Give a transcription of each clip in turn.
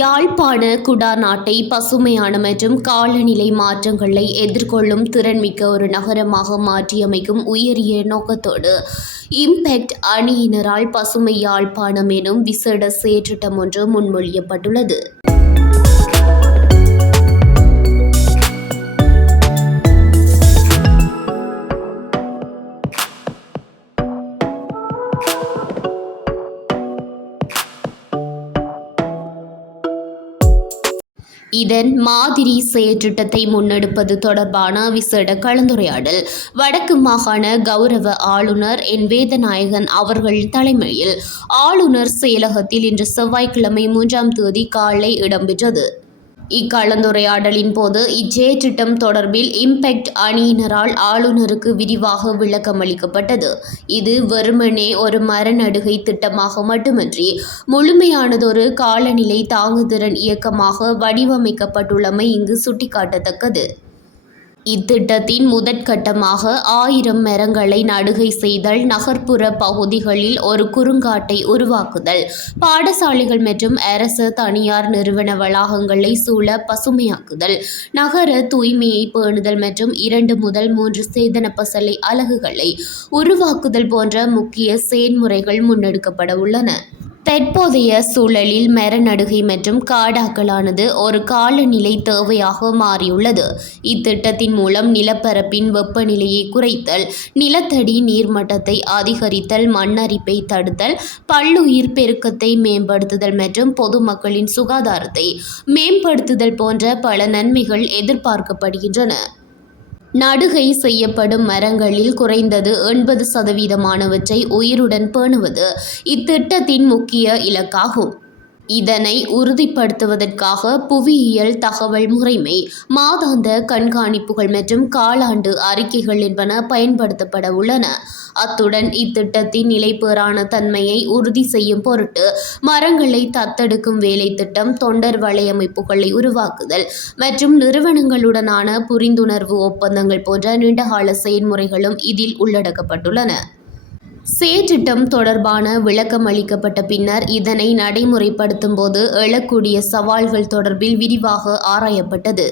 யாழ்ப்பாண குடாநாட்டை பசுமையான மற்றும் காலநிலை மாற்றங்களை எதிர்கொள்ளும் திறன்மிக்க ஒரு நகரமாக மாற்றியமைக்கும் உயரிய நோக்கத்தோடு இம்பேக்ட் அணியினரால் பசுமை யாழ்ப்பாணம் எனும் விசேட செயற்றிட்டம் ஒன்று முன்மொழியப்பட்டுள்ளது. இதன் மாதிரி செயற்றிட்டத்தை முன்னெடுப்பது தொடர்பான விசேட கலந்துரையாடல் வடக்கு மாகாண கௌரவ ஆளுநர் என் வேதநாயகன் அவர்கள் தலைமையில் ஆளுநர் செயலகத்தில் இன்று செவ்வாய்க்கிழமை 3ஆம் தேதி காலை இடம்பெற்றது. இக்கலந்துரையாடலின் போது இச்செயற்றிட்டம் தொடர்பில் இம்பேக்ட் அணியினரால் ஆளுநருக்கு விரிவாக விளக்கமளிக்கப்பட்டது. இது வெறுமனே ஒரு மரநடுகை திட்டமாக மட்டுமின்றி முழுமையானதொரு காலநிலை தாங்குதிறன் இயக்கமாக வடிவமைக்கப்பட்டுள்ளமை இங்கு சுட்டிக்காட்டத்தக்கது. இத்திட்டத்தின் முதற்கட்டமாக 1000 மரங்களை நடுகை செய்தல், நகர்ப்புற பகுதிகளில் ஒரு குறுங்காட்டை உருவாக்குதல், பாடசாலைகள் மற்றும் அரச தனியார் நிறுவன வளாகங்களை சூழ பசுமையாக்குதல், நகர தூய்மையை பேணுதல் மற்றும் 2 முதல் 3 சேதன பசலை அலகுகளை உருவாக்குதல் போன்ற முக்கிய செயன்முறைகள் முன்னெடுக்கப்பட உள்ளன. தற்போதைய சூழலில் மரநடுகை மற்றும் காடாக்கலானது ஒரு காலநிலை தேவையாக மாறியுள்ளது. இத்திட்டத்தின் மூலம் நிலப்பரப்பின் வெப்பநிலையை குறைத்தல், நிலத்தடி நீர்மட்டத்தை அதிகரித்தல், மண்ணரிப்பை தடுத்தல், பல்லுயிர் பெருக்கத்தை மேம்படுத்துதல் மற்றும் பொதுமக்களின் சுகாதாரத்தை மேம்படுத்துதல் போன்ற பல நன்மைகள் எதிர்பார்க்கப்படுகின்றன. நடுகை செய்யப்படும் மரங்களில் குறைந்தது 80% உயிருடன் பேணுவது இத்திட்டத்தின் முக்கிய இலக்காகும். இதனை உறுதிப்படுத்துவதற்காக புவியியல் தகவல் முறைமை, மாதாந்த கண்காணிப்புகள் மற்றும் காலாண்டு அறிக்கைகள் என்பன பயன்படுத்தப்பட உள்ளன. அத்துடன் இத்திட்டத்தின் நிலைபெறான தன்மையை உறுதி செய்யும் பொருட்டு மரங்களை தத்தெடுக்கும் வேலை திட்டம், தொண்டர் வலையமைப்புகளை உருவாக்குதல் மற்றும் நிறுவனங்களுடனான புரிந்துணர்வு ஒப்பந்தங்கள் போன்ற நீண்டகால செயல்முறைகளும் இதில் உள்ளடக்கப்பட்டுள்ளன. செயற்றிட்டம் தொடர்பான விளக்கம் அளிக்கப்பட்ட பின்னர் இதனை நடைமுறைப்படுத்தும் போது எழக்கூடிய சவால்கள் தொடர்பில் விரிவாக ஆராயப்பட்டது.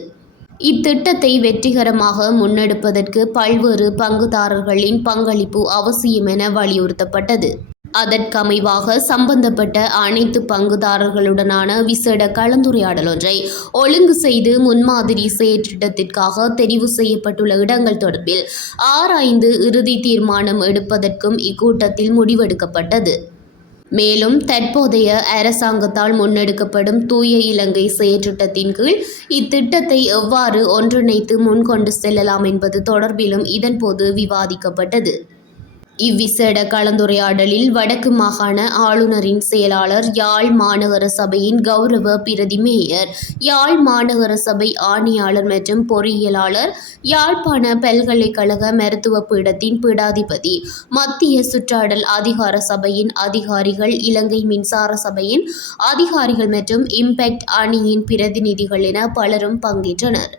இத்திட்டத்தை வெற்றிகரமாக முன்னெடுப்பதற்கு பல்வேறு பங்குதாரர்களின் பங்களிப்பு அவசியம் என வலியுறுத்தப்பட்டது. அதற்கமைவாக சம்பந்தப்பட்ட அனைத்து பங்குதாரர்களுடனான விசேட கலந்துரையாடல் ஒன்றை ஒழுங்கு செய்து முன்மாதிரி செயற்றிட்டத்திற்காக தெரிவு செய்யப்பட்டுள்ள இடங்கள் தொடர்பில் ஆராய்ந்து இறுதி தீர்மானம் எடுப்பதற்கும் இக்கூட்டத்தில் முடிவெடுக்கப்பட்டது. மேலும் தற்போதைய அரசாங்கத்தால் முன்னெடுக்கப்படும் தூய இலங்கை செயற்றிட்டத்தின் கீழ் இத்திட்டத்தை எவ்வாறு ஒன்றிணைத்து முன்கொண்டு செல்லலாம் என்பது தொடர்பிலும் இதன்போது விவாதிக்கப்பட்டது. இவ்விசேட கலந்துரையாடலில் வடக்கு மாகாண ஆளுநரின் செயலாளர், யாழ் மாநகர சபையின் கௌரவ பிரதி மேயர், யாழ் மாநகர சபை ஆணையாளர் மற்றும் பொறியியலாளர், யாழ்ப்பாண பல்கலைக்கழக மருத்துவ பீடத்தின் பீடாதிபதி, மத்திய சுற்றாடல் அதிகார சபையின் அதிகாரிகள், இலங்கை மின்சார சபையின் அதிகாரிகள் மற்றும் இம்பேக்ட் அணியின் பிரதிநிதிகள் என பலரும் பங்கேற்றனர்.